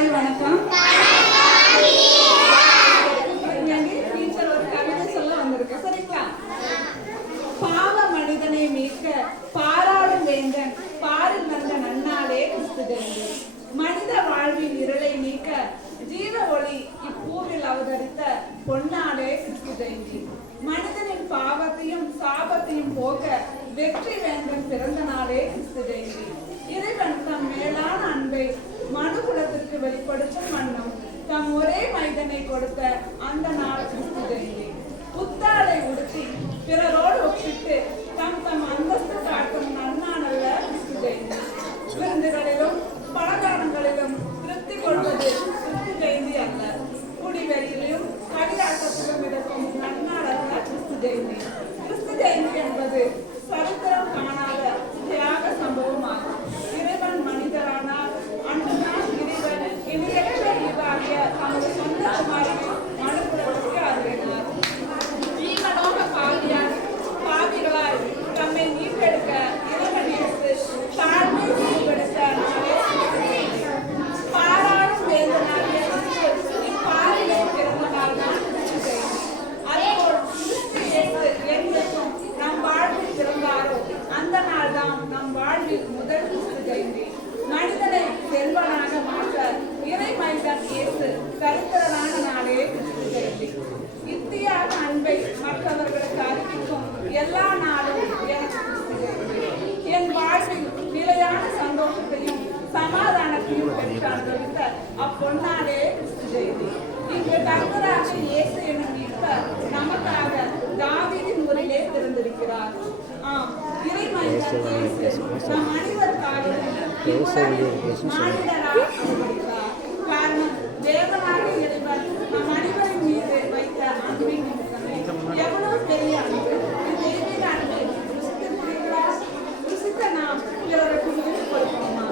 காலை வணக்கம். டீச்சர் ஒரு கவிதை சொல்ல வந்திருக்கேன், சரிங்களா? பாவ மனிதனை மீட்க பாராளும் வேந்தன் பாரில் வந்த நன்னாளே கிறிஸ்து ஜெயந்தி. மனித வாழ்வின் இருளை நீக்க ஜீவ ஒளி இப்பூவில் அவதரித்த பொன்னாளே கிறிஸ்து ஜெயந்தி. மனிதனின் பாவத்தையும் சாபத்தையும் போக்க வெற்றி வேந்தன் பிறந்த நாளே கிறிஸ்து ஜெயந்தி. இறைவன் தம் மேலான அன்பை மனுகுலத்திற்கு வெளிப்படுத்தும் வண்ணம் தம் ஒரே மைதனை கொடுத்த அந்த நாள் கிறிஸ்து ஜெயந்தி. புத்தாடை உடுத்தி பிறரோடு ஒப்பிட்டு தம் தம் அந்தஸ்து காட்டும் நன்னாளல்ல கிறிஸ்து ஜெயந்தி. விருந்துகளிலும் பலகாரங்களிலும் திருப்தி கொள்வது கிறிஸ்து ஜெயந்தி அல்ல. குடிவெறியிலும் களியாட்டத்திலும் இருக்கும் நன்னாளல்ல கிறிஸ்து ஜெயந்தி. கிறிஸ்து ஜெயந்தி என்பது சரித்திரம் காணாத தியாக சம்பவம் ஆகும். இறைவன் மனிதரானார். அன்றுதான் இறைவன் இணையற்ற ஈவாகிய தமது சொந்த குமாரனை மனுக்குலத்திற்கு அருளினார். ஜீவனோக பாவிகளாய் தம்மை மீட்டெடுக்க இறைவன் இயேசு தாழ்மை முடிவெடுத்த நாளே பாராளும் வேந்தனாகிய இப்பாரிலே பிறந்த நாள் தான் கிறிஸ்து ஜெயந்தி. அதுபோல் கிறிஸ்து இயேசு என்றும் நம் வாழ்வில் பிறந்தாரோ அந்த நாள் தான் நம் வாழ்வில் முதல் கிறிஸ்து ஜெயந்தி. மனிதனை செல்வனாக மாற்ற இறை மைந்தன் இயேசு கருத்தரனான நாளே கிறிஸ்து ஜெயந்தி. இத்தியாக அன்பை மற்றவர்களுக்கு அறிவிக்கும் எல்லா நாளும் எனக்கு கிறிஸ்து ஜெயந்தி. என் வாழ்வில் நிலையான சந்தோஷத்தையும் சமாதானத்தையும் பெற்று அனுபவித்த அப்பொன்னாளே கிறிஸ்து ஜெயந்தி. இங்கு கர்த்தராக இயேசு எனும் மீட்பர் நமக்காக தாவீதின் ஊரிலே பிறந்திருக்கிறார். ஆம், இறை மைந்தன் இயேசு நம் அனைவருக்காகவும் மானிடராக அவதரித்தார். காரணம், தேவனாக இறைவன் நம் அனைவரின் மீது வைத்த அன்பின் நிமித்தமே. எவ்வளவு பெரிய அன்பு! தெய்வீக அன்பை ருசித்த நாம் பிறருக்கு கொடுப்போமா?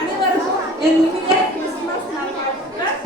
அனைவருக்கும் என் இனிய கிறிஸ்துமஸ் நல்வாழ்த்துக்கள்.